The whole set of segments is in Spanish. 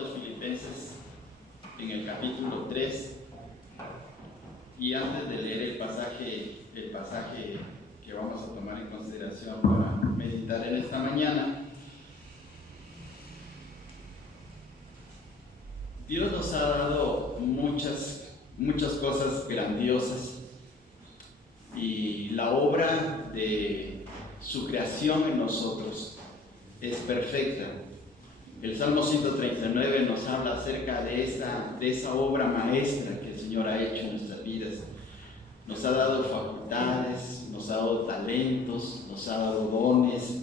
los Filipenses en el capítulo 3, y antes de leer el pasaje que vamos a tomar en consideración para meditar en esta mañana, Dios nos ha dado muchas cosas grandiosas, y la obra de su creación en nosotros es perfecta. El Salmo 139 nos habla acerca de esa obra maestra que el Señor ha hecho en nuestras vidas. Nos ha dado facultades, nos ha dado talentos, nos ha dado dones,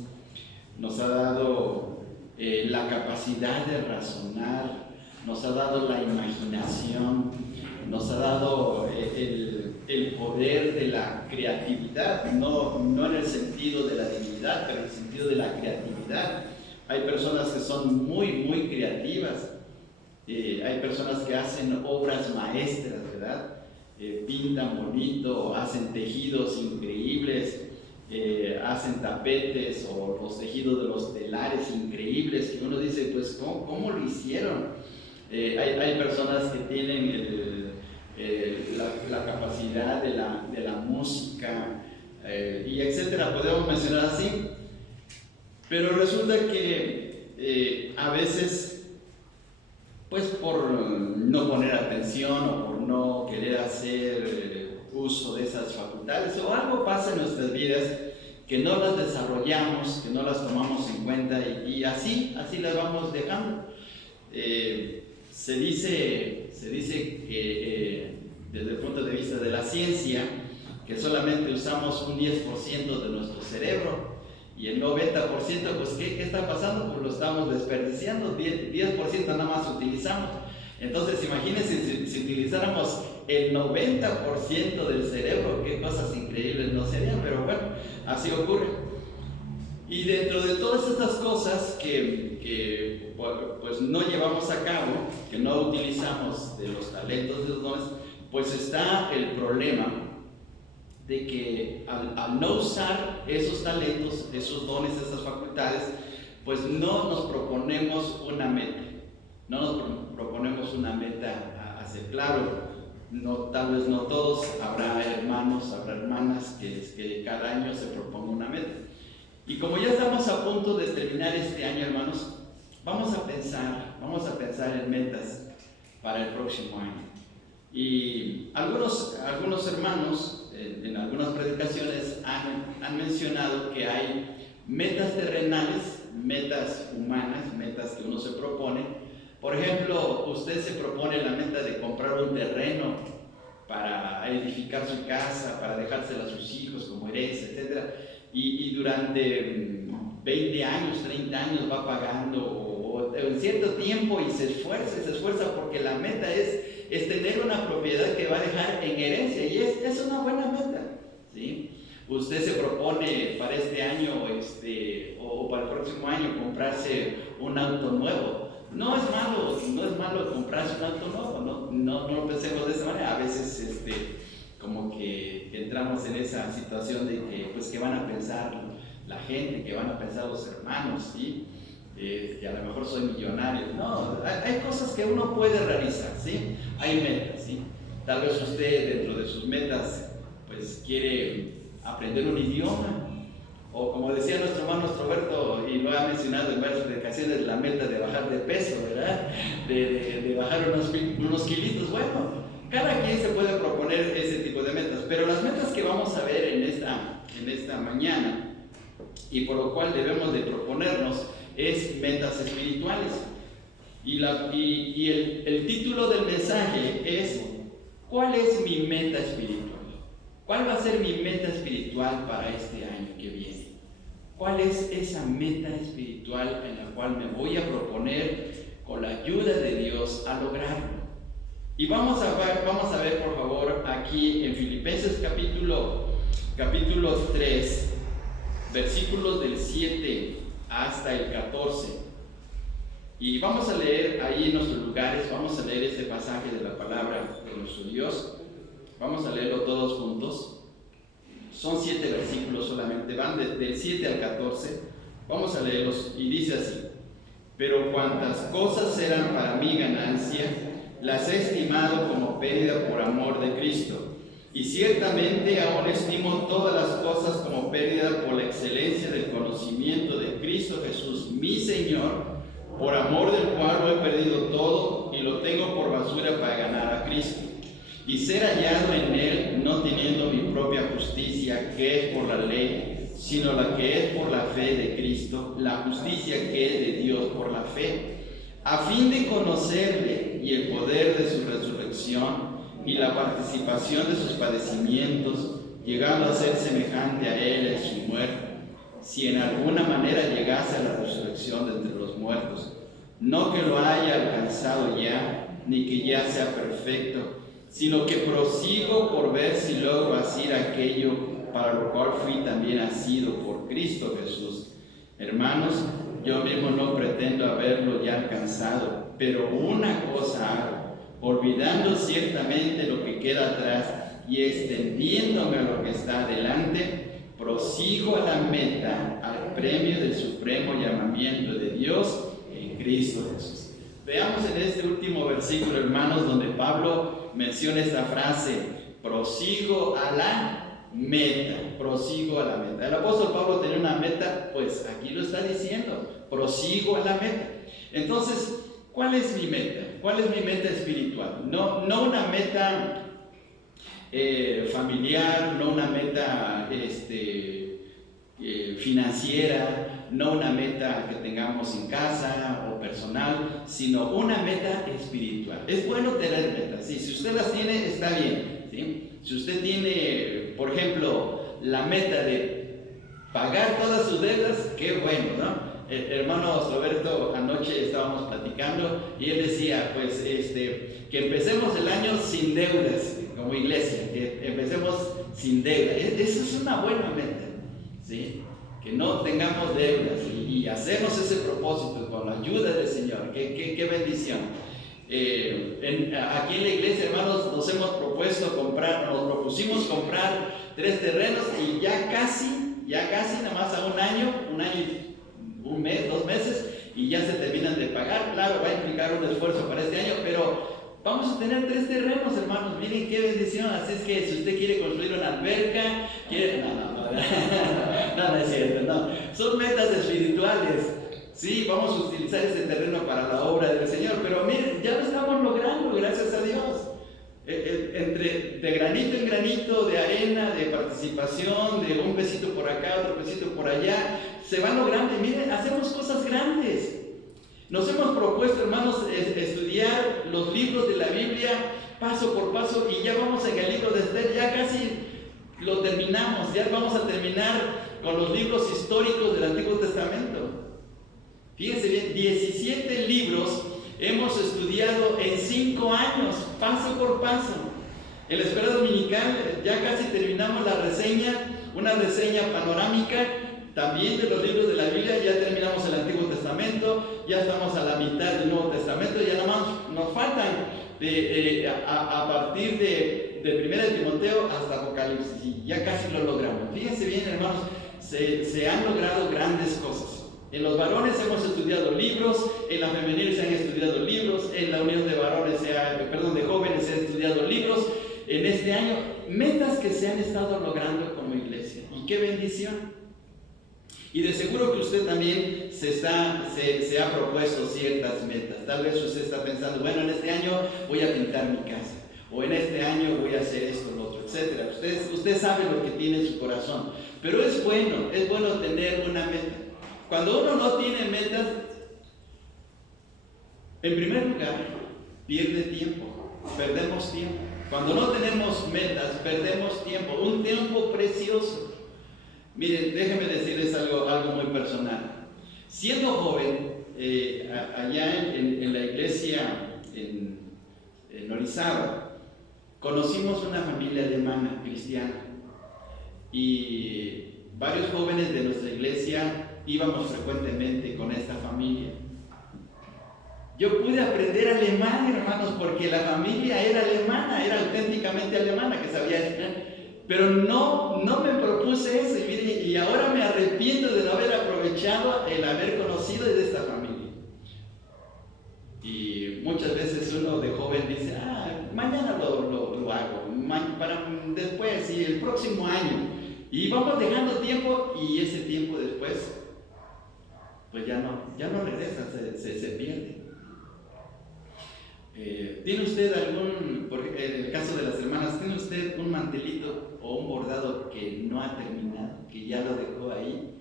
nos ha dado la capacidad de razonar, nos ha dado la imaginación, nos ha dado el poder de la creatividad, no en el sentido de la divinidad, pero en el sentido de la creatividad. Hay personas que son muy creativas, hay personas que hacen obras maestras, ¿verdad? Pintan bonito, hacen tejidos increíbles, hacen tapetes o los tejidos de los telares increíbles, que uno dice, pues, ¿cómo lo hicieron? Hay personas que tienen la capacidad de la música, y etcétera, podemos mencionar así. Pero resulta que a veces, pues por no poner atención o por no querer hacer uso de esas facultades, o algo pasa en nuestras vidas que no las desarrollamos, que no las tomamos en cuenta, y así las vamos dejando. Se dice que desde el punto de vista de la ciencia, que solamente usamos un 10% de nuestro cerebro, y el 90%, pues ¿qué está pasando? Pues lo estamos desperdiciando, 10% nada más utilizamos. Entonces imagínense si utilizáramos el 90% del cerebro, qué cosas increíbles no serían, pero bueno, así ocurre. Y dentro de todas estas cosas que pues no llevamos a cabo, que no utilizamos de los talentos, de los dones, pues está el problema de que al no usar esos talentos, esos dones, esas facultades, pues no nos proponemos una meta, no nos proponemos una meta a hacer. Claro, tal vez no todos, habrá hermanos, habrá hermanas que cada año se proponga una meta. Y como ya estamos a punto de terminar este año, hermanos, vamos a pensar en metas para el próximo año. Y algunos hermanos en algunas predicaciones han mencionado que hay metas terrenales, metas humanas, metas que uno se propone. Por ejemplo, usted se propone la meta de comprar un terreno para edificar su casa, para dejársela a sus hijos como herencia, etc. Y durante 20 años, 30 años va pagando, o en cierto tiempo, y se esfuerza porque la meta es tener una propiedad que va a dejar en herencia, y es una buena meta, ¿sí? Usted se propone para este año o para el próximo año comprarse un auto nuevo. No es malo comprarse un auto nuevo, no lo pensemos de esa manera. A veces como que entramos en esa situación de que, pues, ¿qué van a pensar la gente? ¿Qué van a pensar los hermanos? ¿Sí? Que a lo mejor soy millonario. No, hay cosas que uno puede realizar, ¿sí? Hay metas, ¿sí? Tal vez usted dentro de sus metas pues quiere aprender un idioma, o como decía nuestro hermano Roberto, y lo ha mencionado en varias ocasiones, la meta de bajar de peso, ¿verdad? De bajar unos kilitos. Bueno, cada quien se puede proponer ese tipo de metas, pero las metas que vamos a ver en esta mañana, y por lo cual debemos de proponernos, es metas espirituales. Y el título del mensaje es: ¿cuál es mi meta espiritual? ¿Cuál va a ser mi meta espiritual para este año que viene? ¿Cuál es esa meta espiritual en la cual me voy a proponer, con la ayuda de Dios, a lograrlo? Y vamos a ver, por favor, aquí en Filipenses capítulo 3, versículos del 7 hasta el 14. Y vamos a leer ahí en nuestros lugares, vamos a leer este pasaje de la palabra de nuestro Dios. Vamos a leerlo todos juntos. Son 7 versículos solamente, van del 7 al 14. Vamos a leerlos, y dice así: pero cuantas cosas eran para mí ganancia, las he estimado como pérdida por amor de Cristo. Y ciertamente aún estimo todas las cosas como pérdida por la excelencia del conocimiento de Cristo Jesús, mi Señor, por amor del cual lo he perdido todo y lo tengo por basura para ganar a Cristo. Y ser hallado en Él, no teniendo mi propia justicia, que es por la ley, sino la que es por la fe de Cristo, la justicia que es de Dios por la fe, a fin de conocerle y el poder de su resurrección y la participación de sus padecimientos, llegando a ser semejante a Él en su muerte, si en alguna manera llegase a la resurrección de entre los muertos, no que lo haya alcanzado ya, ni que ya sea perfecto, sino que prosigo por ver si logro hacer aquello para lo cual fui también asido por Cristo Jesús. Hermanos, yo mismo no pretendo haberlo ya alcanzado, pero una cosa hago, olvidando ciertamente lo que queda atrás y extendiéndome a lo que está adelante, prosigo a la meta, al premio del supremo llamamiento de Dios en Cristo Jesús. Veamos en este último versículo, hermanos, donde Pablo menciona esta frase: prosigo a la meta, prosigo a la meta. El apóstol Pablo tenía una meta, pues aquí lo está diciendo, prosigo a la meta. Entonces, ¿cuál es mi meta? ¿Cuál es mi meta espiritual? No una meta familiar, no una meta financiera, no una meta que tengamos en casa o personal, sino una meta espiritual. Es bueno tener metas, ¿sí? Si usted las tiene, está bien, ¿sí? Si usted tiene, por ejemplo, la meta de pagar todas sus deudas, qué bueno, ¿no? El hermano Roberto, anoche estábamos platicando y él decía, pues, que empecemos el año sin deudas, como iglesia, que empecemos sin deudas. Eso es una buena meta, ¿sí? Que no tengamos deudas y hacernos ese propósito con la ayuda del Señor. Qué bendición. Aquí en la iglesia, hermanos, nos propusimos comprar 3 terrenos y ya casi, nada más a un año y un mes, 2 meses, y ya se terminan de pagar. Claro, va a implicar un esfuerzo para este año, pero vamos a tener 3 terrenos, hermanos. Miren qué bendición. Así es que si usted quiere construir una alberca, no es cierto, no. Son metas espirituales. Sí, vamos a utilizar este terreno para la obra del Señor, pero miren, ya lo estamos logrando, gracias a Dios. De granito en granito, de arena, de participación, de un pesito por acá, otro pesito por allá, se van logrando. Y miren, hacemos cosas grandes. Nos hemos propuesto, hermanos, estudiar los libros de la Biblia paso por paso, y ya vamos en el libro de Esther, ya casi lo terminamos, ya vamos a terminar con los libros históricos del Antiguo Testamento. Fíjense bien, 17 libros hemos estudiado en 5 años, paso por paso. En la escuela dominical ya casi terminamos la reseña, una reseña panorámica también de los libros de la Biblia. Ya terminamos el Antiguo Testamento, ya estamos a la mitad del Nuevo Testamento, ya nada más nos faltan a partir de 1 Timoteo hasta Apocalipsis, y ya casi lo logramos. Fíjense bien, hermanos, se han logrado grandes cosas. En los varones hemos estudiado libros, en la femenil se han estudiado libros, en la unión de jóvenes se han estudiado libros. En este año, metas que se han estado logrando como iglesia. Y qué bendición. Y de seguro que usted también se ha propuesto ciertas metas. Tal vez usted está pensando, bueno, en este año voy a pintar mi casa, o en este año voy a hacer esto, lo otro, etc. Usted sabe lo que tiene en su corazón. Pero es bueno tener una meta. Cuando uno no tiene metas, en primer lugar, pierde tiempo, perdemos tiempo. Cuando no tenemos metas, perdemos tiempo, un tiempo precioso. Miren, déjenme decirles algo muy personal. Siendo joven, allá en la iglesia en Orizaba, conocimos una familia alemana cristiana, y varios jóvenes de nuestra iglesia íbamos frecuentemente con esta familia. Yo pude aprender alemán, hermanos, porque la familia era alemana, era auténticamente alemana, que sabía alemán. Pero no me propuse eso, y ahora me arrepiento de no haber aprovechado el haber conocido de esta familia. Y muchas veces uno de joven dice, mañana lo hago, para después y el próximo año. Y vamos dejando tiempo y ese tiempo después, pues ya no regresa, se pierde. ¿Tiene usted en el caso de las hermanas, tiene usted un mantelito o un bordado que no ha terminado, que ya lo dejó ahí?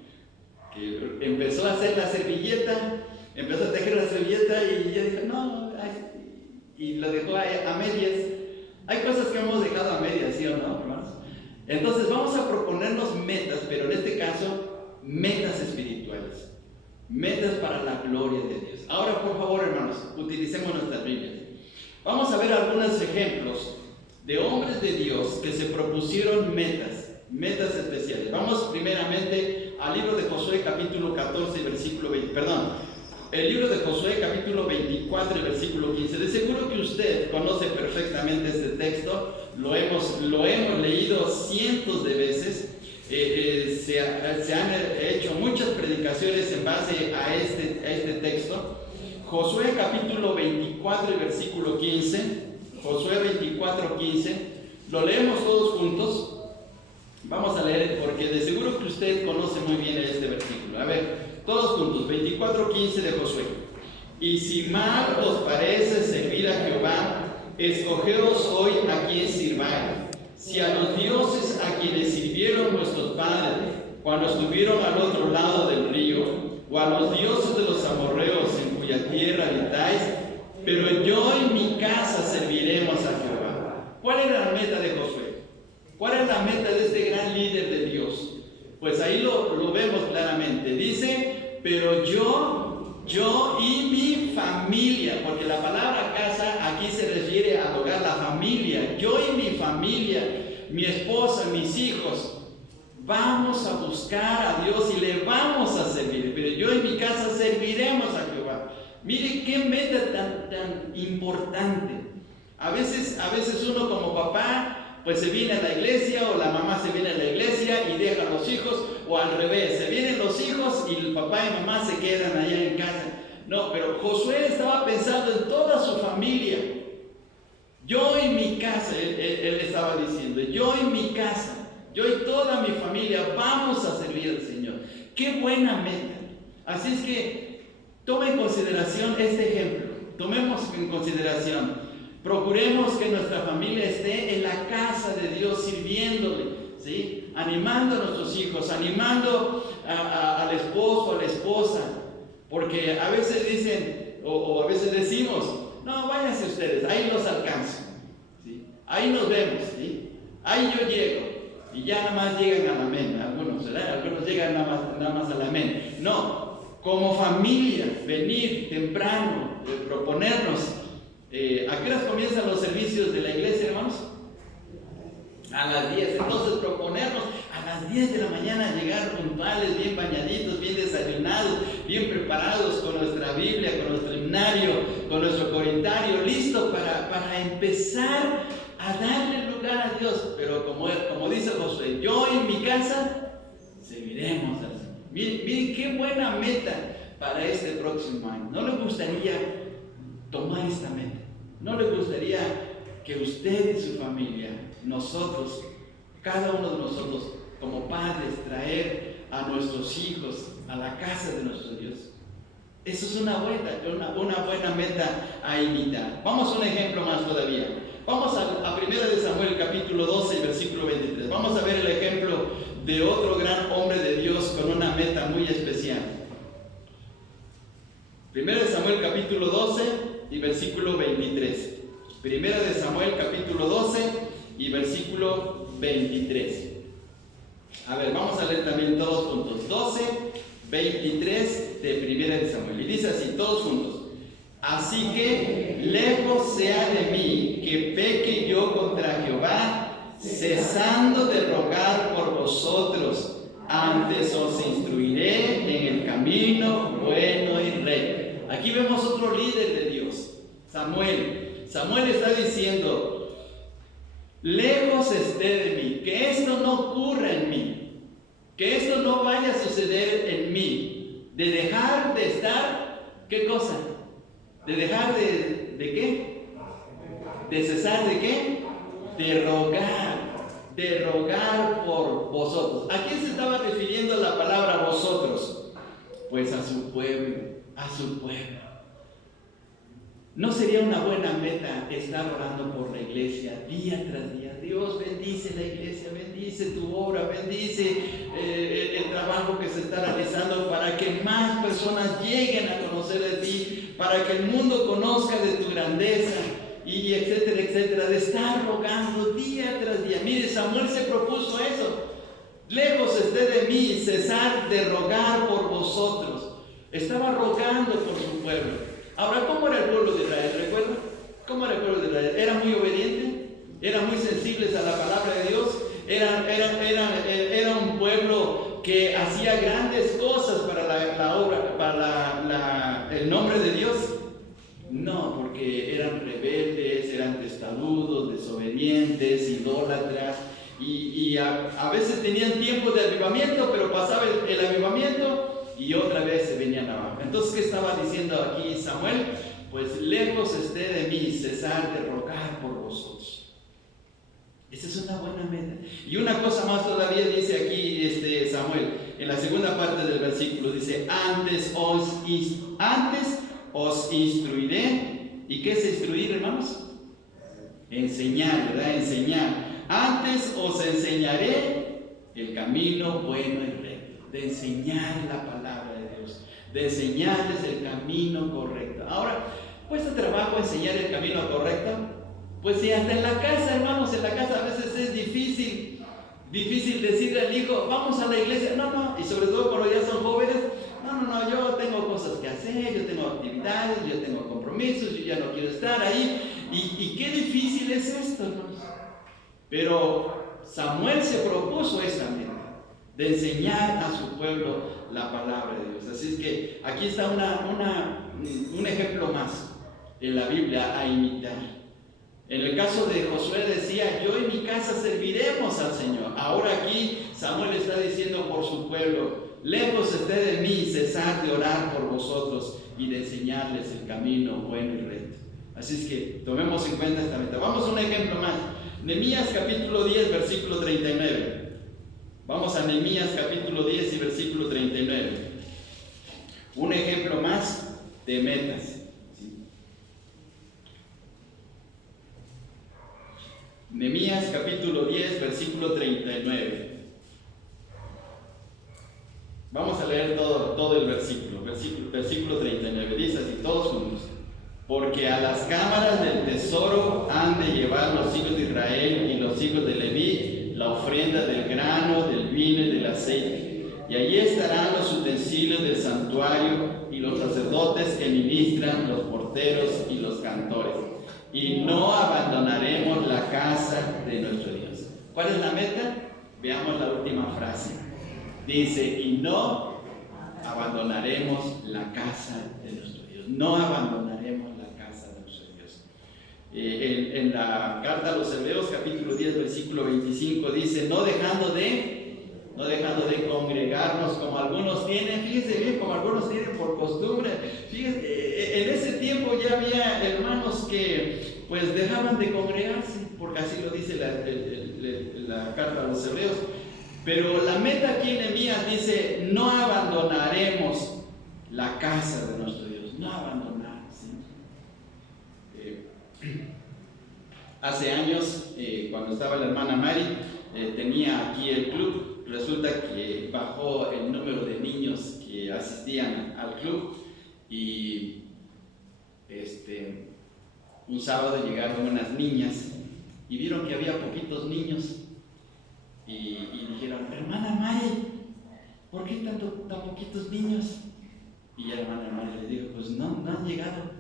Que empezó a hacer la servilleta, empezó a tejer la servilleta y ya dijo, no, y lo dejó a medias. Hay cosas que hemos dejado a medias, ¿sí o no, hermanos? Entonces vamos a proponernos metas, pero en este caso, metas espirituales, metas para la gloria de Dios. Ahora, por favor, hermanos, utilicemos nuestras Biblias. Vamos a ver algunos ejemplos de hombres de Dios que se propusieron metas especiales. Vamos primeramente al libro de Josué capítulo 14 versículo 20, el libro de Josué capítulo 24 versículo 15. De seguro que usted conoce perfectamente este texto, lo hemos leído cientos de veces, se han hecho muchas predicaciones en base a este texto. Josué capítulo 24 versículo 15, Josué 24, 15, lo leemos todos juntos. Vamos a leer porque de seguro que usted conoce muy bien este versículo. A ver, todos juntos, 24:15 de Josué. Y si mal os parece servir a Jehová, escogeos hoy a quien sirváis. Si a los dioses a quienes sirvieron vuestros padres cuando estuvieron al otro lado del río, o a los dioses de los amorreos en cuya tierra habitáis, pero yo y mi casa serviremos a Jehová. ¿Cuál era la meta de Josué? ¿Cuál es la meta de este gran líder de Dios? Pues ahí lo vemos claramente. Dice, pero yo y mi familia, porque la palabra casa aquí se refiere al hogar, la familia. Yo y mi familia, mi esposa, mis hijos, vamos a buscar a Dios y le vamos a servir. Pero yo y mi casa serviremos a Jehová. Mire qué meta tan importante. A veces uno como papá, pues se viene a la iglesia, o la mamá se viene a la iglesia y deja a los hijos, o al revés, se vienen los hijos y el papá y mamá se quedan allá en casa. No, pero Josué estaba pensando en toda su familia. Yo y mi casa, él estaba diciendo, yo y mi casa, yo y toda mi familia vamos a servir al Señor. ¡Qué buena meta! Así es que tome en consideración este ejemplo, tomemos en consideración. Procuremos que nuestra familia esté en la casa de Dios sirviéndole, ¿sí? Animando a nuestros hijos, animando al esposo, a la esposa, porque a veces dicen, o a veces decimos, no, váyanse ustedes, ahí los alcanzo, ¿sí? Ahí nos vemos, ¿sí? Ahí yo llego, y ya nada más llegan al amén, algunos, ¿verdad? Algunos llegan nada más al amén. No, como familia, venir temprano, proponernos. ¿A qué horas comienzan los servicios de la iglesia, hermanos? A las 10. Entonces proponernos a las 10 de la mañana llegar puntuales, bien bañaditos, bien desayunados, bien preparados con nuestra Biblia, con nuestro himnario, con nuestro corintario, listo para empezar a darle lugar a Dios. Pero como dice Josué, yo y mi casa serviremos al Señor. Miren qué buena meta para este próximo año. ¿No le gustaría tomar esta meta? ¿No le gustaría que usted y su familia, nosotros, cada uno de nosotros, como padres, traer a nuestros hijos a la casa de nuestro Dios? Eso es una buena meta a imitar. Vamos a un ejemplo más todavía. Vamos a 1 de Samuel capítulo 12, versículo 23. Vamos a ver el ejemplo de otro gran hombre de Dios con una meta muy especial. 1 de Samuel capítulo 12 y versículo 23. 1 de Samuel capítulo 12 y versículo 23. A ver, vamos a leer también todos juntos. 12, 23 de 1 de Samuel. Y dice así, todos juntos. Así que lejos sea de mí que peque yo contra Jehová, cesando de rogar por vosotros. Antes os instruiré en el camino bueno y recto. Aquí vemos otro líder de Dios, Samuel. Samuel está diciendo, lejos esté de mí, que esto no ocurra en mí, que esto no vaya a suceder en mí, de dejar de estar, ¿qué cosa? ¿De dejar de qué? ¿De cesar de qué? De rogar por vosotros. ¿A quién se estaba refiriendo la palabra vosotros? Pues a su pueblo, a su pueblo. ¿No sería una buena meta estar orando por la iglesia día tras día? Dios, bendice la iglesia, bendice tu obra, bendice el trabajo que se está realizando para que más personas lleguen a conocer de ti, para que el mundo conozca de tu grandeza, y etcétera, etcétera, de estar rogando día tras día. Mire, Samuel se propuso eso. Lejos esté de mí cesar de rogar por vosotros. Estaba rogando por su pueblo. Ahora, ¿cómo era el pueblo de Israel? ¿Recuerdan? ¿Cómo era el pueblo de Israel? ¿Era muy obediente? ¿Eran muy sensibles a la palabra de Dios? ¿Era un pueblo que hacía grandes cosas para la obra, para el nombre de Dios? No, porque eran rebeldes, eran testarudos, desobedientes, idólatras, y a veces tenían tiempo de avivamiento, pero pasaba el avivamiento y otra vez se venían abajo. Entonces, ¿qué estaba diciendo aquí Samuel? Pues lejos esté de mí cesar de rogar por vosotros. Esa es una buena meta. Y una cosa más todavía dice aquí Samuel, en la segunda parte del versículo, dice, antes os instruiré. ¿Y qué es instruir, hermanos? Enseñar, ¿verdad? Enseñar. Antes os enseñaré el camino bueno y recto. De enseñar la palabra de Dios, de enseñarles el camino correcto. Ahora, ¿cuesta trabajo enseñar el camino correcto? Pues sí, hasta en la casa, hermanos, en la casa a veces es difícil decirle al hijo, vamos a la iglesia. No, y sobre todo cuando ya son jóvenes, no, yo tengo cosas que hacer, yo tengo actividades, yo tengo compromisos, yo ya no quiero estar ahí. Y qué difícil es esto, hermanos. Pero Samuel se propuso esa meta, de enseñar a su pueblo la palabra de Dios. Así es que aquí está un ejemplo más en la Biblia a imitar. En el caso de Josué decía, yo y mi casa serviremos al Señor. Ahora aquí Samuel está diciendo por su pueblo, lejos esté de mí cesar de orar por vosotros y de enseñarles el camino bueno y recto. Así es que tomemos en cuenta esta meta. Vamos a un ejemplo más. Nehemías capítulo 10, versículo 39. Vamos a Nehemías capítulo 10 y versículo 39. Un ejemplo más de metas. Nehemías capítulo 10, versículo 39. Vamos a leer todo el versículo 39. Dice así, todos juntos. Porque a las cámaras del tesoro han de llevar los hijos de Israel y los hijos de Leví la ofrenda del grano, del vino y del aceite. Y allí estarán los utensilios del santuario y los sacerdotes que ministran, los porteros y los cantores. Y no abandonaremos la casa de nuestro Dios. ¿Cuál es la meta? Veamos la última frase. Dice, y no abandonaremos la casa de nuestro Dios. No abandonaremos la casa de nuestro Dios. En la carta a los Hebreos, capítulo 10, versículo 25, dice, no dejando de congregarnos como algunos tienen. Fíjense bien, como algunos tienen por costumbre. Fíjense, en ese tiempo ya había hermanos que pues dejaban de congregarse, porque así lo dice la carta a los Hebreos. Pero la meta aquí en Nehemías dice, no abandonaremos la casa de nuestro Dios. No abandonar, ¿sí? Hace años, cuando estaba la hermana Mari, tenía aquí el club. Resulta que bajó el número de niños que asistían al club y un sábado llegaron unas niñas y vieron que había poquitos niños y dijeron, hermana Mari, ¿por qué tan poquitos niños? Y la hermana Mari les dijo, pues no han llegado.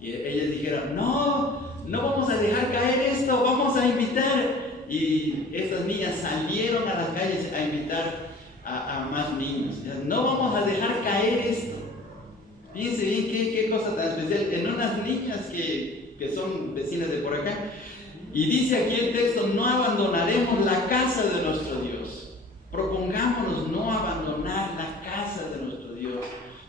Y ellas dijeron, no vamos a dejar caer esto, vamos a invitar. Y estas niñas salieron a las calles a invitar a más niños. No vamos a dejar caer esto. Fíjense bien qué cosa tan especial. En unas niñas que son vecinas de por acá. Y dice aquí el texto, no abandonaremos la casa de nuestro Dios. Propongámonos no abandonar la casa de nuestro Dios.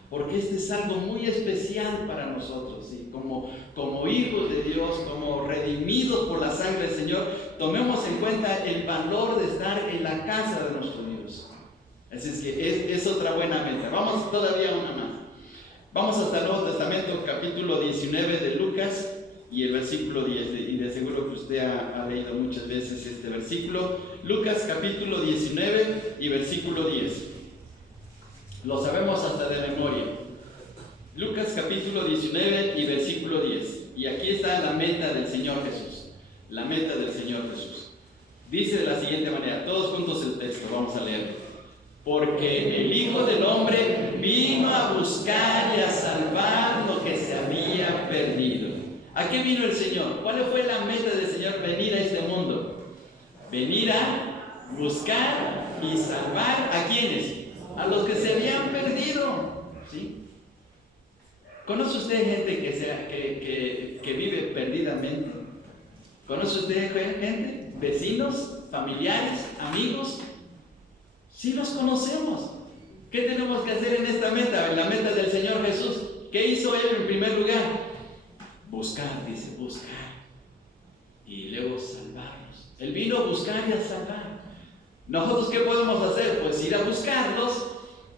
porque este es algo muy especial para nosotros, ¿sí? Como hijos de Dios, como redimidos por la sangre del Señor, tomemos en cuenta el valor de estar en la casa de nuestro Dios. Así es que es otra buena meta. Vamos todavía una más. Vamos hasta el Nuevo Testamento, capítulo 19 de Lucas y el versículo 10. Y de seguro que usted ha leído muchas veces este versículo. Lucas capítulo 19 y versículo 10. Lo sabemos hasta de memoria. Lucas capítulo 19 y versículo 10. Y aquí está la meta del Señor Jesús. La meta del Señor Jesús. Dice de la siguiente manera, todos juntos el texto, vamos a leerlo. Porque el Hijo del Hombre vino a buscar y a salvar lo que se había perdido. ¿A qué vino el Señor? ¿Cuál fue la meta del Señor venir a este mundo? Venir a buscar y salvar ¿a quiénes? A los que se habían perdido. ¿Sí? ¿Conoce usted gente que vive perdidamente? ¿Conoce usted gente? ¿Vecinos? ¿Familiares? ¿Amigos? Sí los conocemos. ¿Qué tenemos que hacer en esta meta? En la meta del Señor Jesús. ¿Qué hizo Él en primer lugar? Buscar, dice, buscar. Y luego salvarlos. Él vino a buscar y a salvar. ¿Nosotros qué podemos hacer? Pues ir a buscarlos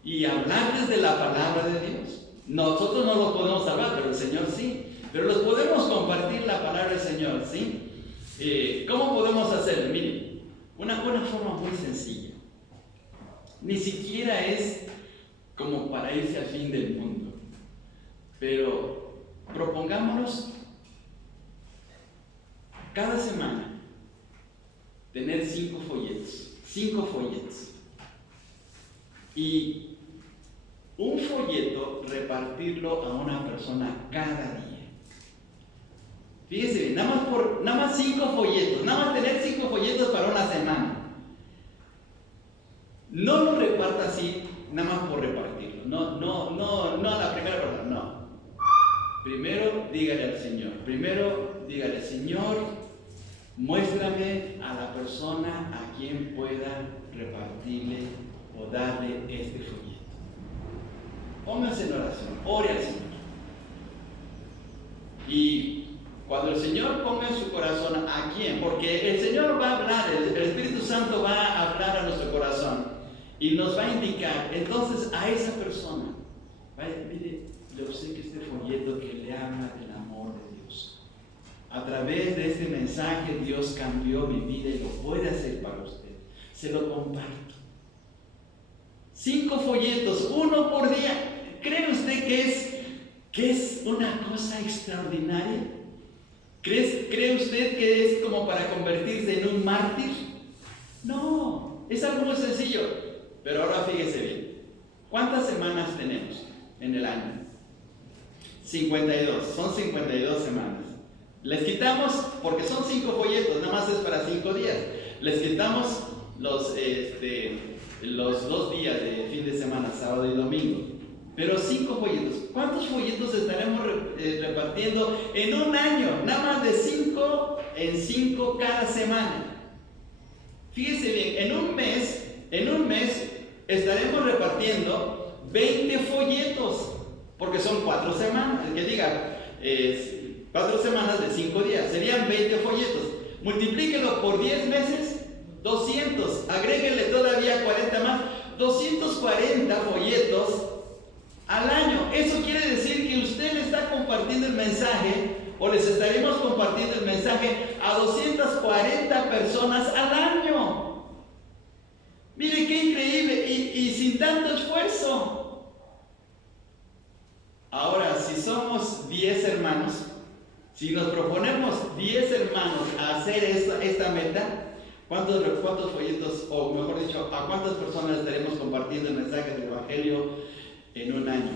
y hablarles de la palabra de Dios. Nosotros no los podemos salvar, pero el Señor sí. Pero los podemos compartir la palabra del Señor, ¿sí? ¿Cómo podemos hacerlo? Miren, una forma muy sencilla. Ni siquiera es como para irse al fin del mundo. Pero propongámonos cada semana tener 5 folletos. 5 folletos. Y un folleto repartirlo a una persona cada día. Fíjese bien, nada más 5 folletos, nada más tener 5 folletos para una semana. No lo reparta así, nada más por repartirlo. No a la primera persona, no. Primero dígale al Señor, Señor, muéstrame a la persona a quien pueda repartirle o darle este folleto. Póngase en oración, ore al Señor. Y cuando el Señor ponga en su corazón a quién, porque el Señor va a hablar, el Espíritu Santo va a hablar a nuestro corazón y nos va a indicar, entonces a esa persona, mire, le obsequio este folleto que le habla del amor de Dios. A través de este mensaje Dios cambió mi vida y lo puede hacer para usted. Se lo comparto. 5 folletos, 1 por día. ¿Cree usted que es una cosa extraordinaria? ¿Cree usted que es como para convertirse en un mártir? No, es algo muy sencillo. Pero ahora fíjese bien. ¿Cuántas semanas tenemos en el año? 52, son 52 semanas. Les quitamos, porque son 5 folletos, nada más es para 5 días. Les quitamos los 2 días de fin de semana, sábado y domingo. Pero 5 folletos. ¿Cuántos folletos estaremos repartiendo en un año? Nada más de 5 en 5 cada semana. Fíjese bien, en un mes estaremos repartiendo 20 folletos, porque son 4 semanas, que diga, 4 semanas de 5 días, serían 20 folletos. Multiplíquelo por 10 meses, 200, agréguele todavía 40 más, 240 folletos al año. Eso quiere decir que usted le está compartiendo el mensaje, o les estaremos compartiendo el mensaje a 240 personas al año. Mire qué increíble, y sin tanto esfuerzo. Ahora, si somos 10 hermanos, si nos proponemos 10 hermanos a hacer esta meta, ¿cuántos folletos, o mejor dicho, a cuántas personas estaremos compartiendo el mensaje del Evangelio en un año?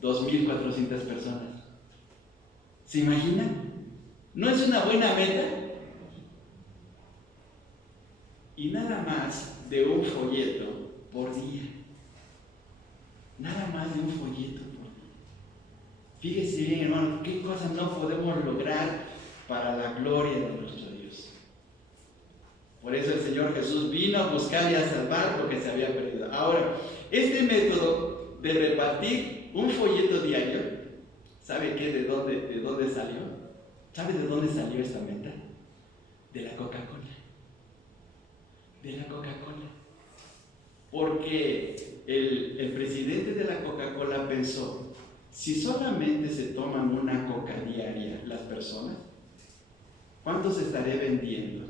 2,400 personas. ¿Se imaginan? ¿No es una buena meta? Y nada más de un folleto por día. Nada más de un folleto por día. Fíjese bien, hermano, qué cosas no podemos lograr para la gloria de nuestro Dios. Por eso el Señor Jesús vino a buscar y a salvar lo que se había perdido. Ahora, este método de repartir un folleto diario, ¿sabe qué? ¿De dónde salió? ¿Sabe de dónde salió esta meta? De la Coca-Cola. De la Coca-Cola. Porque el presidente de la Coca-Cola pensó, si solamente se toman una coca diaria las personas, ¿cuántos estaré vendiendo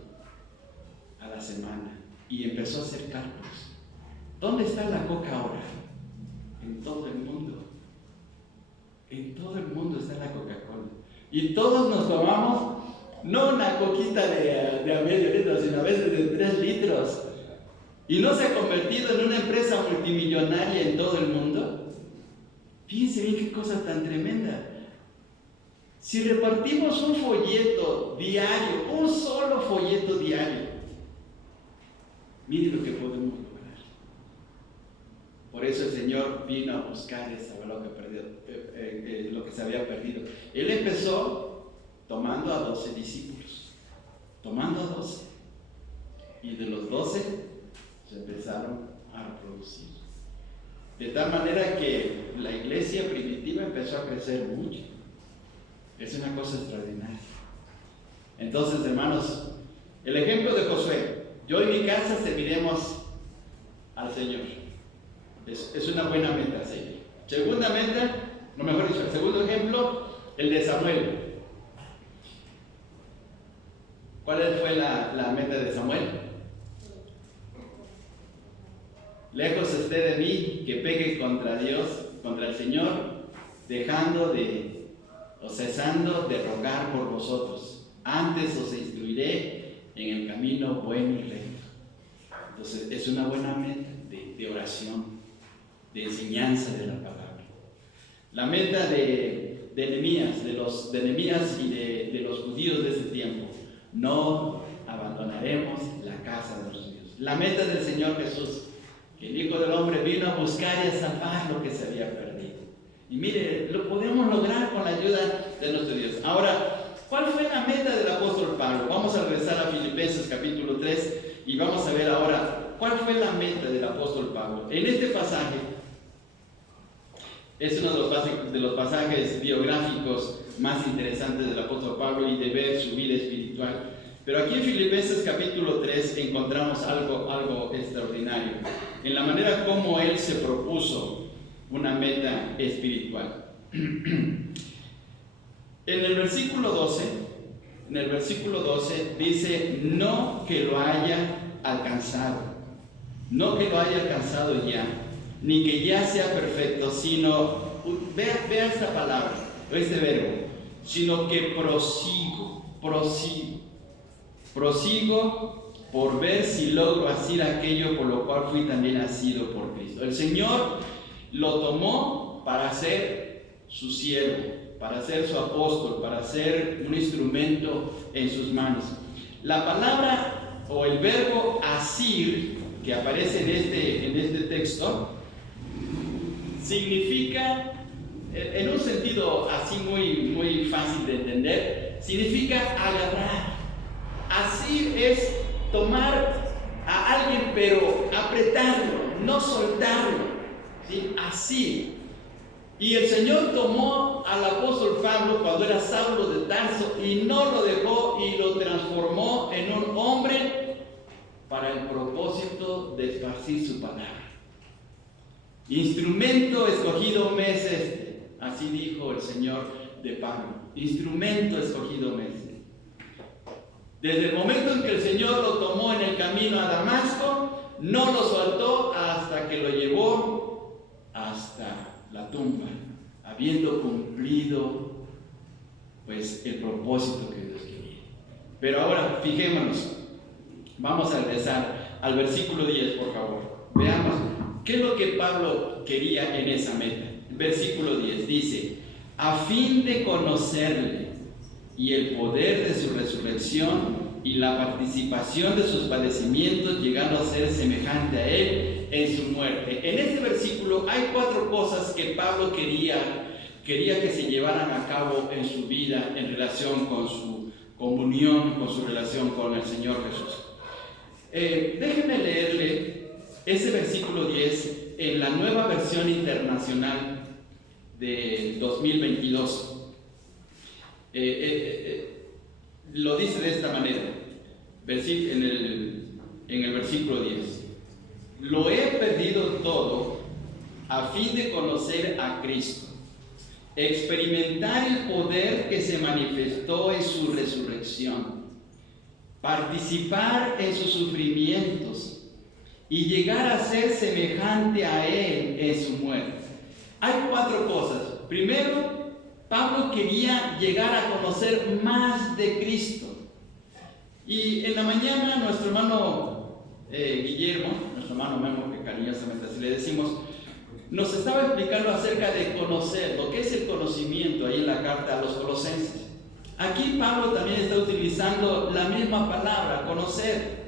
a la semana? Y empezó a hacer cálculos. ¿Dónde está la coca ahora? En todo el mundo. En todo el mundo está la Coca-Cola. Y todos nos tomamos, no una coquita de a medio litro, sino a veces de 3 litros. Y no se ha convertido en una empresa multimillonaria en todo el mundo. Fíjense bien qué cosa tan tremenda. Si repartimos un folleto diario, un solo folleto diario, mire lo que podemos lograr. Por eso el Señor vino a buscar lo que se había perdido. Él empezó tomando a 12 discípulos, tomando a 12. Y de los 12 se empezaron a reproducir. De tal manera que la iglesia primitiva empezó a crecer mucho. Es una cosa extraordinaria. Entonces, hermanos, el ejemplo de Josué. Yo en mi casa serviremos al Señor. Es una buena meta seguir. Segunda meta, no mejor dicho, el segundo ejemplo, el de Samuel. ¿Cuál fue la meta de Samuel? Lejos esté de mí que pegue contra Dios, contra el Señor, cesando de rogar por vosotros. Antes os instruiré en el camino bueno y recto. Entonces, es una buena meta de oración, de enseñanza de la palabra. La meta de Nehemías y de los judíos de ese tiempo: no abandonaremos la casa de los Dios. La meta del Señor Jesús, que el Hijo del Hombre vino a buscar y a salvar lo que se había perdido. Y mire, lo podemos lograr con la ayuda de nuestro Dios. Ahora, ¿cuál fue la meta del apóstol Pablo? Vamos a regresar a Filipenses capítulo 3 y vamos a ver ahora cuál fue la meta del apóstol Pablo. En este pasaje, es uno de los pasajes biográficos más interesantes del apóstol Pablo y de ver su vida espiritual. Pero aquí en Filipenses capítulo 3 encontramos algo extraordinario, en la manera como él se propuso una meta espiritual. En el versículo 12 dice: no que lo haya alcanzado, no que lo haya alcanzado ya, ni que ya sea perfecto, sino, vea esta palabra, este verbo, sino que prosigo por ver si logro hacer aquello por lo cual fui también nacido por Cristo. El Señor lo tomó para ser su siervo, para ser su apóstol, para ser un instrumento en sus manos. La palabra o el verbo asir que aparece en este texto significa, en un sentido así muy fácil de entender, significa agarrar. Asir es tomar a alguien pero apretarlo, no soltarlo, ¿sí? Así. Y el Señor tomó al apóstol Pablo cuando era Saulo de Tarso y no lo dejó y lo transformó en un hombre para el propósito de esparcir su palabra. Instrumento escogido me es este, así dijo el Señor de Pablo. Instrumento escogido me es este. Desde el momento en que el Señor lo tomó en el camino a Damasco, no lo soltó hasta que lo llevó hasta la tumba, habiendo cumplido pues el propósito que Dios quería. Pero ahora fijémonos, vamos a regresar al versículo 10, por favor. Veamos qué es lo que Pablo quería en esa meta. El versículo 10 dice: a fin de conocerle y el poder de su resurrección y la participación de sus padecimientos, llegando a ser semejante a él en su muerte. En este versículo hay 4 cosas que Pablo quería que se llevaran a cabo en su vida en relación con su comunión, con su relación con el Señor Jesús. Déjenme leerle ese versículo 10 en la nueva versión internacional de 2022. Lo dice de esta manera, en el versículo 10. Lo he perdido todo a fin de conocer a Cristo, experimentar el poder que se manifestó en su resurrección, participar en sus sufrimientos y llegar a ser semejante a Él en su muerte. Hay 4 cosas. Primero, Pablo quería llegar a conocer más de Cristo. Y en la mañana nuestro hermano Guillermo, nuestro hermano Memo, que cariñosamente así le decimos, nos estaba explicando acerca de conocer, lo que es el conocimiento ahí en la carta a los Colosenses. Aquí Pablo también está utilizando la misma palabra, conocer.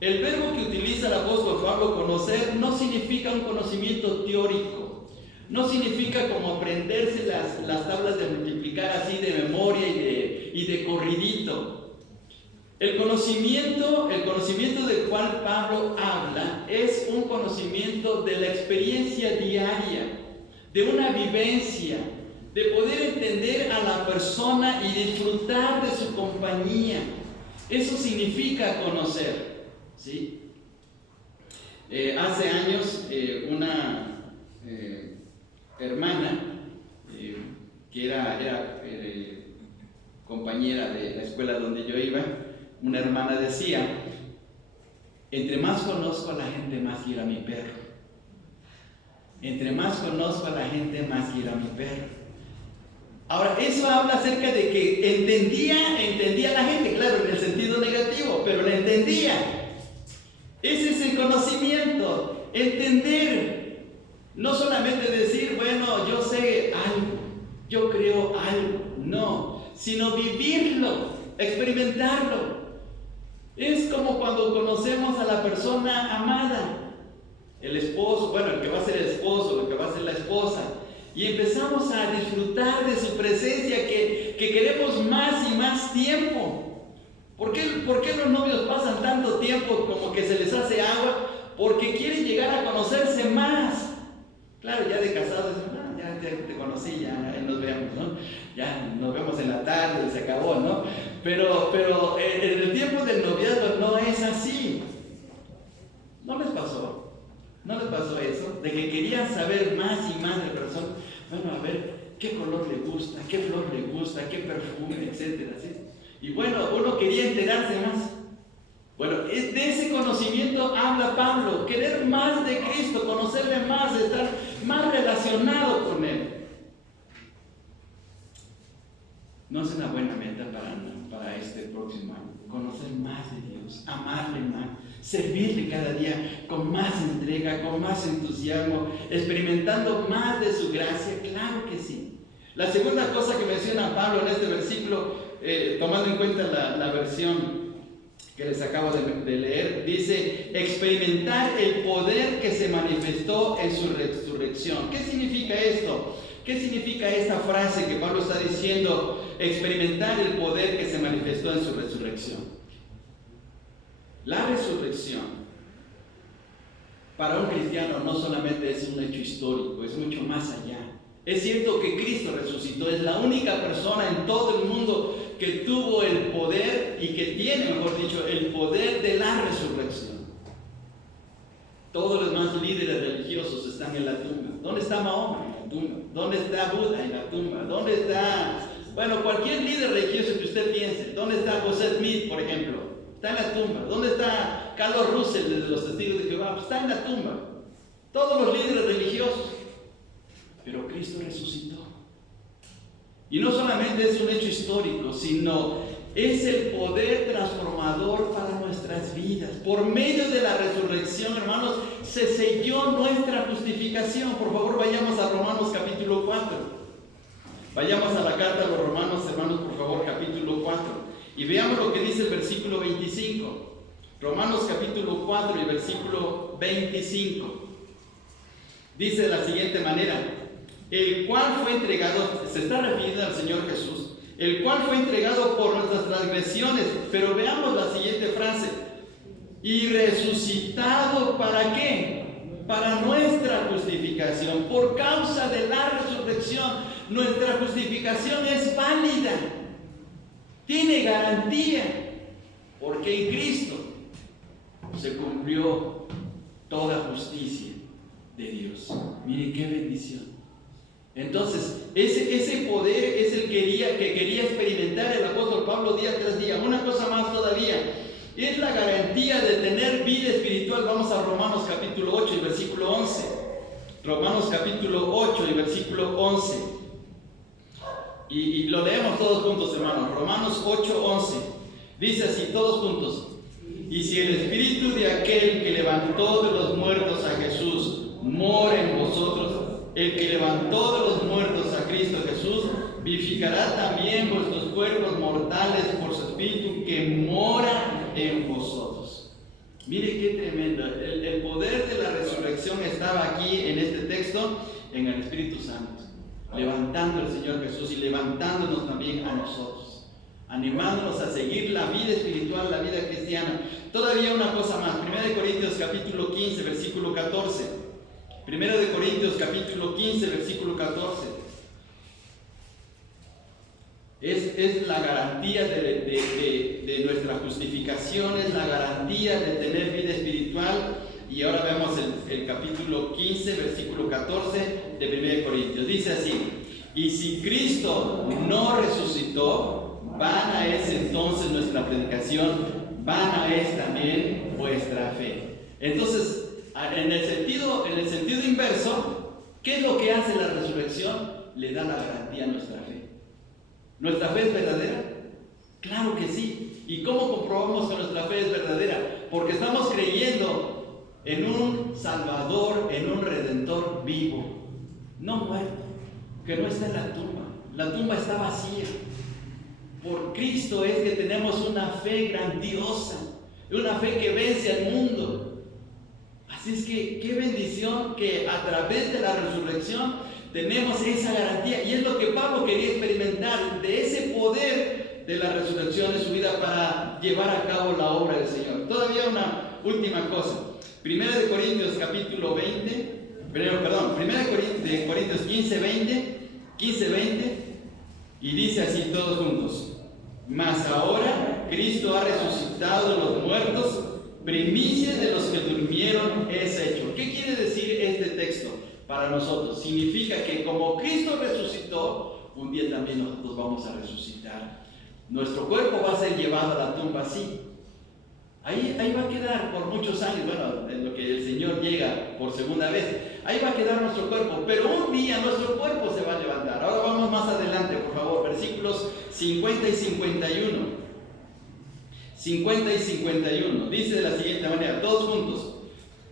El verbo que utiliza el apóstol Pablo, conocer, no significa un conocimiento teórico. No significa como aprenderse las tablas de multiplicar así de memoria y de corridito. El conocimiento del cual Pablo habla es un conocimiento de la experiencia diaria, de una vivencia, de poder entender a la persona y disfrutar de su compañía. Eso significa conocer, ¿sí? Hace años una hermana que era compañera de la escuela donde yo iba, una hermana decía: entre más conozco a la gente, más quiero a mi perro. Entre más conozco a la gente, más quiero a mi perro. Ahora, eso habla acerca de que entendía a la gente, claro, en el sentido negativo, pero la entendía. Ese es el conocimiento, entender. No solamente decir, bueno, yo sé algo, yo creo algo, no, sino vivirlo, experimentarlo. Es como cuando conocemos a la persona amada, el esposo, bueno, el que va a ser el esposo, el que va a ser la esposa, y empezamos a disfrutar de su presencia, que queremos más y más tiempo. ¿Por qué los novios pasan tanto tiempo como que se les hace agua? Porque quieren llegar a conocerse más. Claro, ya de casados, ya te conocí, ya nos vemos, ¿no? Ya nos vemos en la tarde y se acabó, ¿no? Pero en el tiempo del noviazgo no es así. ¿No les pasó? ¿No les pasó eso? De que querían saber más y más de la persona. Bueno, a ver, ¿qué color le gusta? ¿Qué flor le gusta? ¿Qué perfume? Etcétera, ¿sí? Y bueno, uno quería enterarse más. Bueno, de ese conocimiento habla Pablo, querer más de Cristo, conocerle más, estar más relacionado con Él. No es una buena meta para este próximo año, conocer más de Dios, amarle más, servirle cada día con más entrega, con más entusiasmo, experimentando más de su gracia, claro que sí. La segunda cosa que menciona Pablo en este versículo, tomando en cuenta la versión que les acabo de leer, dice: experimentar el poder que se manifestó en su resurrección. ¿Qué significa esto? ¿Qué significa esta frase que Pablo está diciendo? Experimentar el poder que se manifestó en su resurrección. La resurrección para un cristiano no solamente es un hecho histórico, es mucho más allá. Es cierto que Cristo resucitó, es la única persona en todo el mundo que tuvo el poder y que tiene, mejor dicho, el poder de la resurrección. Todos los demás líderes religiosos están en la tumba. ¿Dónde está Mahoma? En la tumba. ¿Dónde está Buda? En la tumba. ¿Dónde está, bueno, cualquier líder religioso que usted piense? ¿Dónde está José Smith, por ejemplo? Está en la tumba. ¿Dónde está Carlos Russell de los Testigos de Jehová? Pues está en la tumba. Todos los líderes religiosos. Pero Cristo resucitó. Y no solamente es un hecho histórico, sino es el poder transformador para nuestras vidas. Por medio de la resurrección, hermanos, se selló nuestra justificación. Por favor, vayamos a Romanos capítulo 4. Vayamos a la carta a los Romanos, hermanos, por favor, capítulo 4. Y veamos lo que dice el versículo 25. Romanos capítulo 4 y versículo 25. Dice de la siguiente manera: el cual fue entregado, se está refiriendo al Señor Jesús, el cual fue entregado por nuestras transgresiones. Pero veamos la siguiente frase: y resucitado, ¿para qué? para nuestra justificación, por causa de la resurrección. Nuestra justificación es válida, tiene garantía, porque en Cristo se cumplió toda justicia de Dios. Miren qué bendición. Entonces, ese poder es el que quería experimentar el apóstol Pablo día tras día. Una cosa más todavía, es la garantía de tener vida espiritual. Vamos a Romanos capítulo 8 y versículo 11. Romanos capítulo 8 y versículo 11. Y lo leemos todos juntos, hermanos. Romanos 8, 11. Dice así, todos juntos. Y si el espíritu de aquel que levantó de los muertos a Jesús mora en vosotros, el que levantó de los muertos a Cristo Jesús vivificará también vuestros cuerpos mortales por su espíritu que mora en vosotros. Mire qué tremendo. El poder de la resurrección estaba aquí en este texto, en el Espíritu Santo, levantando al Señor Jesús y levantándonos también a nosotros, animándonos a seguir la vida espiritual, la vida cristiana. Todavía una cosa más, 1 Corintios capítulo 15, versículo 14. 1 Corintios capítulo 15, versículo 14. Es la garantía de nuestra justificación, es la garantía de tener vida espiritual. Y ahora vemos el capítulo 15, versículo 14 de 1 Corintios. Dice así: y si Cristo no resucitó, vana es entonces nuestra predicación, vana es también vuestra fe. Entonces, en el sentido inverso, ¿qué es lo que hace la resurrección? Le da la garantía a nuestra fe. ¿Nuestra fe es verdadera? Claro que sí. ¿Y cómo comprobamos que nuestra fe es verdadera? Porque estamos creyendo en un Salvador, en un Redentor vivo, no muerto, que no está en la tumba. La tumba está vacía. Por Cristo es que tenemos una fe grandiosa, una fe que vence al mundo. Así es que qué bendición que a través de la resurrección tenemos esa garantía. Y es lo que Pablo quería experimentar, de ese poder de la resurrección de su vida para llevar a cabo la obra del Señor. Todavía una última cosa. 1 Corintios capítulo 20, 1 Corintios 15, 20, y dice así todos juntos: mas ahora Cristo ha resucitado de los muertos, primicia de los que durmieron es hecho. ¿Qué quiere decir este texto para nosotros? Significa que como Cristo resucitó, un día también nosotros vamos a resucitar. Nuestro cuerpo va a ser llevado a la tumba, sí. Ahí va a quedar por muchos años, bueno, en lo que el Señor llega por segunda vez. Ahí va a quedar nuestro cuerpo, pero un día nuestro cuerpo se va a levantar. Ahora vamos más adelante, por favor, versículos 50 y 51. 50 y 51, dice de la siguiente manera, todos juntos: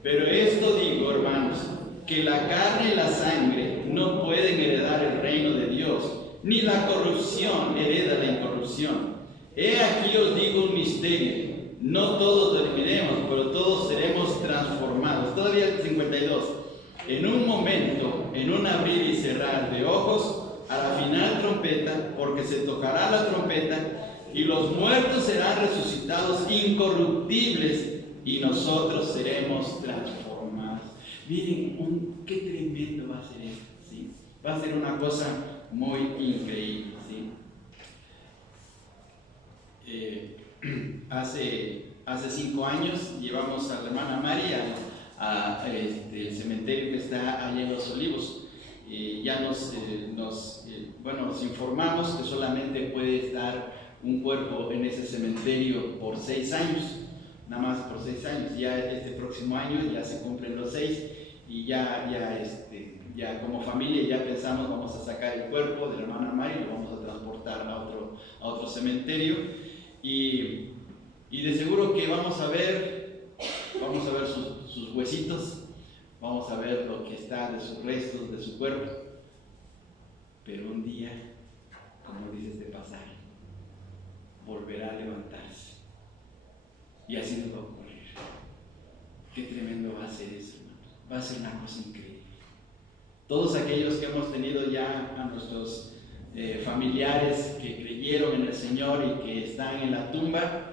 pero esto digo, hermanos, que la carne y la sangre no pueden heredar el reino de Dios, ni la corrupción hereda la incorrupción. He aquí os digo un misterio: no todos dormiremos, pero todos seremos transformados. Todavía el 52, en un momento, en un abrir y cerrar de ojos, a la final trompeta, porque se tocará la trompeta, y los muertos serán resucitados incorruptibles, y nosotros seremos transformados. Miren, qué tremendo va a ser esto, ¿sí? Va a ser una cosa muy increíble, ¿sí? Hace 5 años llevamos a la hermana María el cementerio que está allá en Los Olivos. Ya nos informamos que solamente puede estar un cuerpo en ese cementerio por 6 años, nada más por 6 años. Ya este próximo año ya se cumplen los 6 y ya como familia ya pensamos, vamos a sacar el cuerpo de la hermana María y lo vamos a transportar a otro cementerio, y de seguro que vamos a ver sus huesitos, vamos a ver lo que está de sus restos, de su cuerpo, pero un día, como dice este pasaje, volverá a levantarse, y así nos va a ocurrir. Qué tremendo va a ser eso, hermanos. Va a ser una cosa increíble. Todos aquellos que hemos tenido ya a nuestros familiares que creyeron en el Señor y que están en la tumba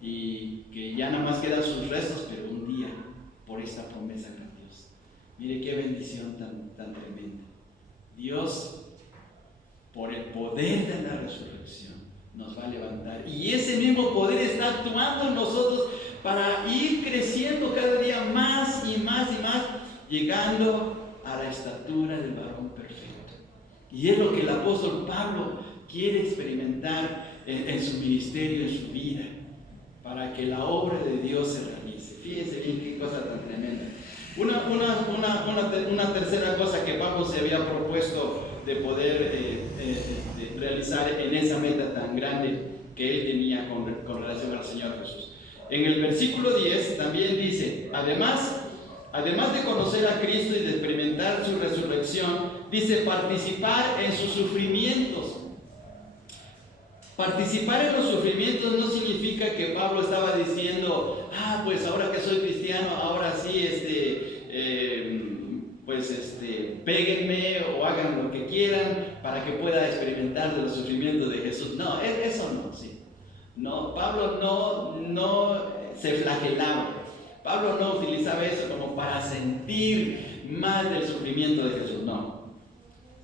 y que ya nada más quedan sus restos, pero un día, por esta promesa grandiosa, Mire qué bendición tan tremenda. Dios, por el poder de la resurrección, nos va a levantar. Y ese mismo poder está actuando en nosotros para ir creciendo cada día más y más y más, llegando a la estatura del varón perfecto. Y es lo que el apóstol Pablo quiere experimentar en su ministerio, en su vida, para que la obra de Dios se realice. Fíjense bien qué cosa tan tremenda. Una tercera cosa que Pablo se había propuesto de poder realizar en esa meta tan grande que él tenía con relación al Señor Jesús. En el versículo 10 también dice, además de conocer a Cristo y de experimentar su resurrección, dice participar en sus sufrimientos. Participar en los sufrimientos no significa que Pablo estaba diciendo, pues ahora que soy cristiano, ahora sí, péguenme o hagan lo que quieran para que pueda experimentar de los sufrimientos de Jesús. No, eso no, sí. No, Pablo no se flagelaba. Pablo no utilizaba eso como para sentir más del sufrimiento de Jesús, no.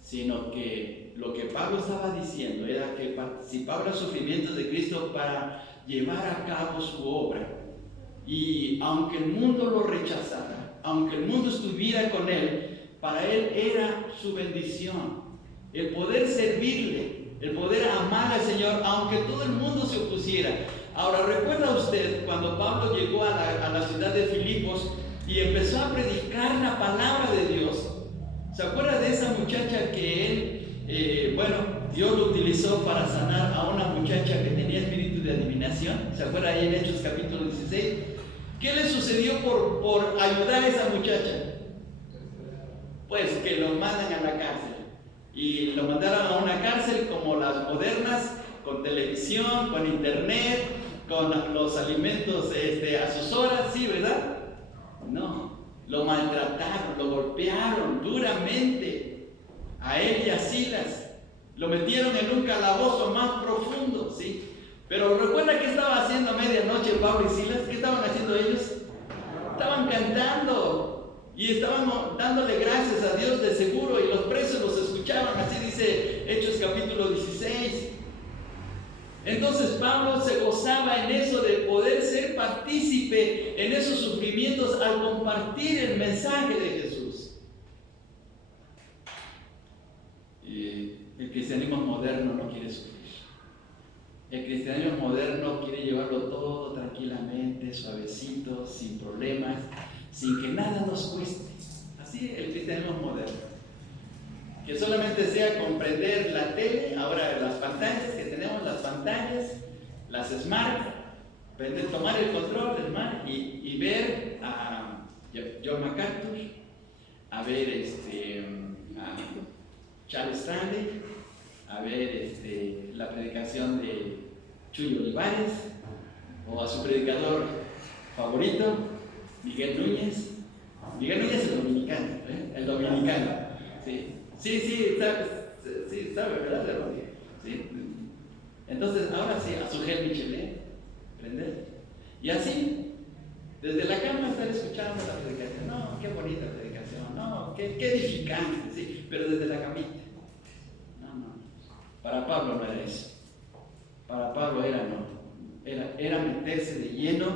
Sino que lo que Pablo estaba diciendo era que participaba en los sufrimientos de Cristo para llevar a cabo su obra. Y aunque el mundo lo rechazara, aunque el mundo estuviera con él, para él era su bendición el poder servirle, el poder amar al Señor, aunque todo el mundo se opusiera. Ahora, ¿recuerda usted cuando Pablo llegó a la ciudad de Filipos y empezó a predicar la palabra de Dios? ¿Se acuerda de esa muchacha que él, Dios lo utilizó para sanar a una muchacha que tenía espíritu de adivinación? ¿Se acuerda ahí en Hechos capítulo 16? ¿Qué le sucedió por ayudar a esa muchacha? Pues que lo mandan a la cárcel. Y lo mandaron a una cárcel como las modernas, con televisión, con internet, con los alimentos a sus horas, ¿sí, verdad? No, lo maltrataron, lo golpearon duramente a él y a Silas. Lo metieron en un calabozo más profundo, ¿sí? Pero recuerda qué estaba haciendo a medianoche Pablo y Silas. ¿Qué estaban haciendo ellos? Estaban cantando y estaban dándole gracias a Dios de seguro, y los presos los escuchaban. Así dice Hechos capítulo 16. Entonces Pablo se gozaba en eso de poder ser partícipe en esos sufrimientos al compartir el mensaje de Jesús. El cristianismo moderno no quiere sufrir. El cristianismo moderno quiere llevarlo todo tranquilamente, suavecito, sin problemas, sin que nada nos cueste. Así el cristianismo moderno. Que solamente sea comprender la tele, ahora las pantallas que tenemos, las pantallas, las smart, tomar el control del smart y ver a John MacArthur, a ver a Charles Stanley, a ver la predicación de Chuy Olivares, o a su predicador favorito, Miguel Núñez. Miguel Núñez es el dominicano, el dominicano, sí. Sí, sabe, ¿verdad? Sí. Entonces, ahora sí, a su Sujel Michelet, ¿prender? Y así, desde la cama estar escuchando la predicación. No, qué bonita predicación, no, qué edificante, sí, pero desde la camita. No. Para Pablo no era eso. Para Pablo era meterse de lleno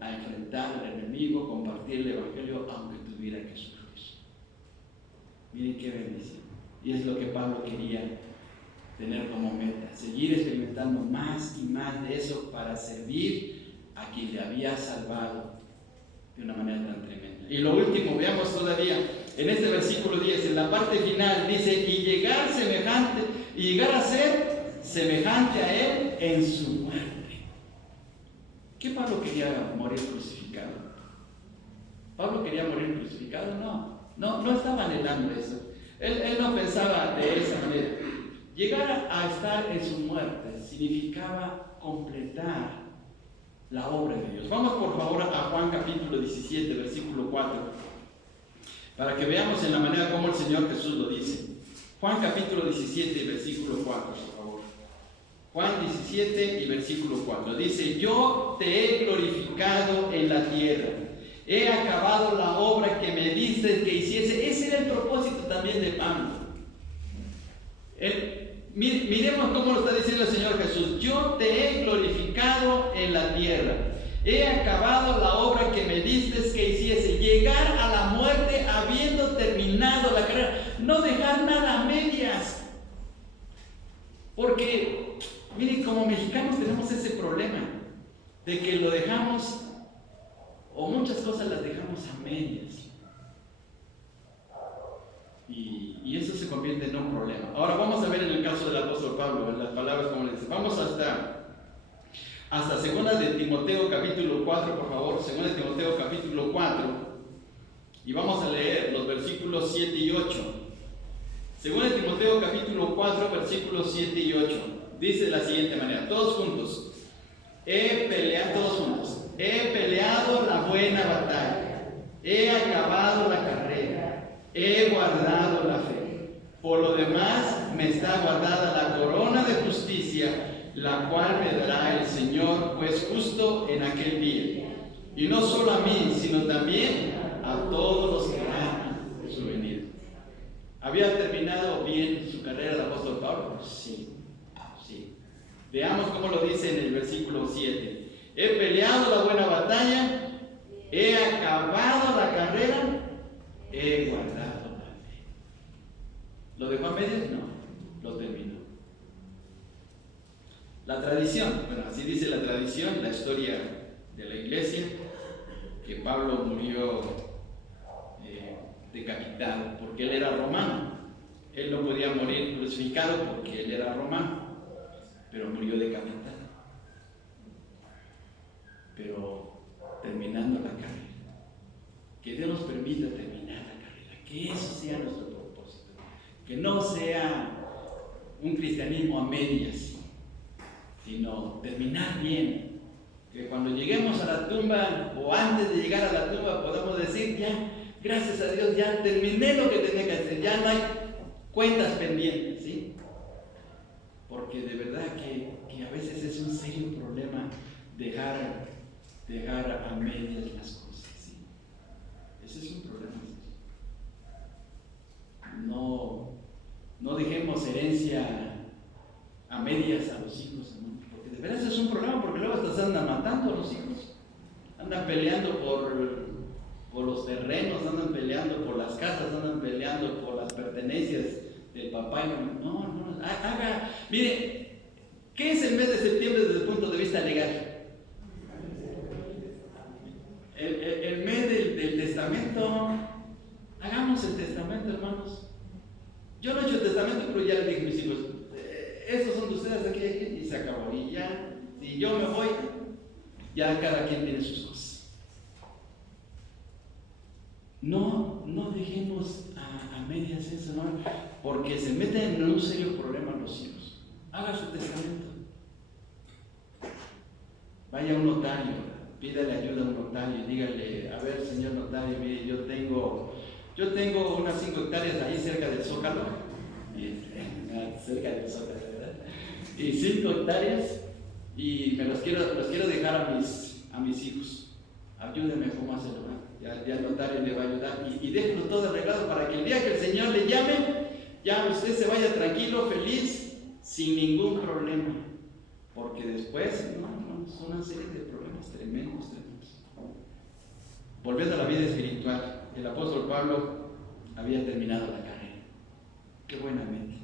a enfrentar al enemigo, compartir el evangelio, aunque tuviera que sufrir. Miren qué bendición. Y es lo que Pablo quería tener como meta, seguir experimentando más y más de eso para servir a quien le había salvado de una manera tan tremenda. Y lo último, veamos todavía en este versículo 10, en la parte final dice, y llegar a ser semejante a él en su muerte. ¿Qué Pablo quería morir crucificado? ¿Pablo quería morir crucificado? No estaba anhelando eso. Él no pensaba de esa manera. Llegar a estar en su muerte significaba completar la obra de Dios. Vamos por favor a Juan capítulo 17, versículo 4, para que veamos en la manera como el Señor Jesús lo dice. Juan capítulo 17, versículo 4, por favor. Juan 17 y versículo 4. Dice, yo te he glorificado en la tierra, He acabado la obra que me diste que hiciese. Ese era el propósito también de Pablo. Miremos cómo lo está diciendo el Señor Jesús. Yo te he glorificado en la tierra. He acabado la obra que me diste que hiciese. Llegar a la muerte habiendo terminado la carrera. No dejar nada a medias. Porque, miren, como mexicanos tenemos ese problema de que lo dejamos, o muchas cosas las dejamos a medias. Y eso se convierte en un problema. Ahora vamos a ver en el caso del apóstol Pablo, en las palabras como le dice. Vamos hasta 2 de Timoteo capítulo 4, por favor. 2 de Timoteo capítulo 4. Y vamos a leer los versículos 7 y 8. 2 de Timoteo capítulo 4, versículos 7 y 8. Dice de la siguiente manera, todos juntos. He peleado la buena batalla. He acabado la carrera. He guardado la fe. Por lo demás me está guardada la corona de justicia, la cual me dará el Señor, juez justo, en aquel día. Y no solo a mí, sino también a todos los que aman su venida. ¿Había terminado bien su carrera el apóstol Pablo? Sí. Veamos cómo lo dice en el versículo 7. He peleado la buena batalla, he acabado la carrera, he guardado la fe. ¿Lo dejó a medias? No, lo terminó. La tradición, bueno, así dice la tradición, la historia de la iglesia, que Pablo murió decapitado, porque él era romano. Él no podía morir crucificado porque él era romano, pero murió decapitado. Pero terminando la carrera, que Dios nos permita terminar la carrera, que eso sea nuestro propósito, que no sea un cristianismo a medias, sino terminar bien, que cuando lleguemos a la tumba o antes de llegar a la tumba podamos decir, ya, gracias a Dios, ya terminé lo que tenía que hacer, ya no hay cuentas pendientes, ¿sí? Porque de verdad que a veces es un serio problema dejar a medias las cosas, ¿sí? Ese es un problema. No dejemos herencia a medias a los hijos, ¿no? Porque de verdad es un problema, porque luego hasta se andan matando a los hijos, andan peleando por los terrenos, andan peleando por las casas, andan peleando por las pertenencias del papá y no, mire, ¿qué es el mes de septiembre desde el punto de vista legal? El mes del testamento. Hagamos el testamento, hermanos. Yo no he hecho el testamento, pero ya le dije a mis hijos, estos son de ustedes aquí, y se acabó. Y ya, si yo me voy, ya cada quien tiene sus cosas. No dejemos a medias eso, ¿no? Porque se meten en un serio problema los hijos. Haga su testamento. Vaya a un notario, pídale ayuda a un notario y dígale, a ver, señor notario, mire, yo tengo unas 5 hectáreas ahí cerca del Zócalo, cerca del Zócalo, ¿verdad? Y 5 hectáreas, y me los quiero dejar a mis hijos. Ayúdeme cómo hacerlo, ¿no? Ya el notario le va a ayudar y déjelo todo arreglado para que el día que el Señor le llame, ya usted se vaya tranquilo, feliz, sin ningún problema. Porque después, son una serie de problemas tremendos. Volviendo a la vida espiritual, el apóstol Pablo había terminado la carrera. Qué buenamente.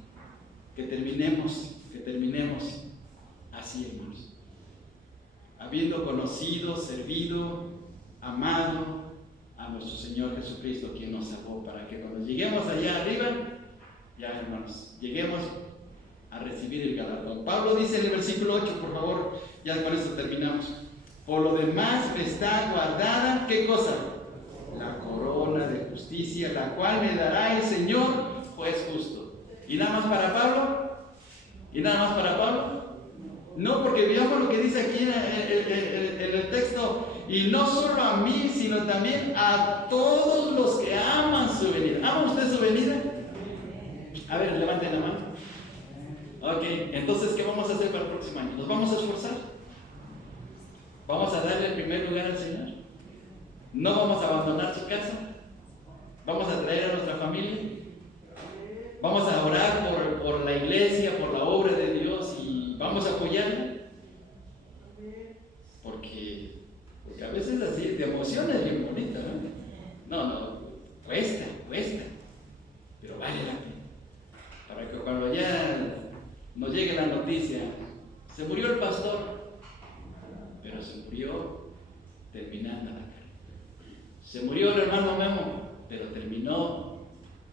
Que terminemos así, hermanos. Habiendo conocido, servido, amado a nuestro Señor Jesucristo, quien nos salvó, para que cuando lleguemos allá arriba, ya, hermanos, lleguemos a recibir el galardón. Pablo dice en el versículo 8, por favor, ya con esto terminamos. Por lo demás me está guardada, ¿qué cosa? La corona de justicia, la cual me dará el Señor, juez justo. ¿Y nada más para Pablo? No, porque veamos lo que dice aquí en el texto. Y no solo a mí, sino también a todos los que aman su venida. ¿Ama usted su venida? A ver, levanten la mano. Ok, entonces, ¿qué vamos a hacer para el próximo año? ¿Nos vamos a esforzar? ¿Vamos a darle el primer lugar al Señor? ¿No vamos a abandonar su casa? ¿Vamos a traer a nuestra familia? ¿Vamos a orar por la iglesia, por la obra de Dios y vamos a apoyarla? Porque a veces así, de emoción es bien bonita, ¿no? No, cuesta, pero vale la pena. Para que cuando ya nos llegue la noticia, se murió el pastor, pero se murió terminando la carrera. Se murió el hermano Memo, pero terminó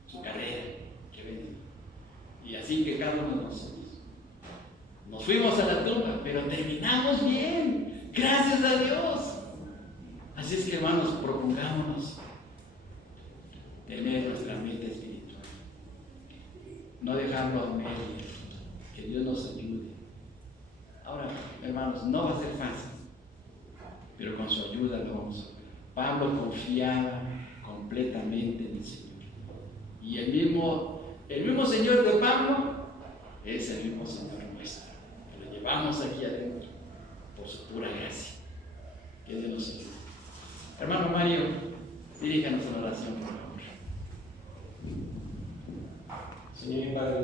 su carrera. Qué bendición. Y así que cada uno de nosotros nos fuimos a la tumba, pero terminamos bien, gracias a Dios. Así es que, hermanos, propongámonos tener nuestra mente espiritual, no dejarlo a medias, que Dios nos ayude. Ahora, hermanos, no va a ser fácil, pero con su ayuda lo vamos a lograr. Pablo confiaba completamente en el Señor. Y el mismo Señor de Pablo es el mismo Señor nuestro, que lo llevamos aquí adentro por su pura gracia. Que Dios nos ayude. Hermano Mario, diríjanos a la oración, por favor. Señor y Padre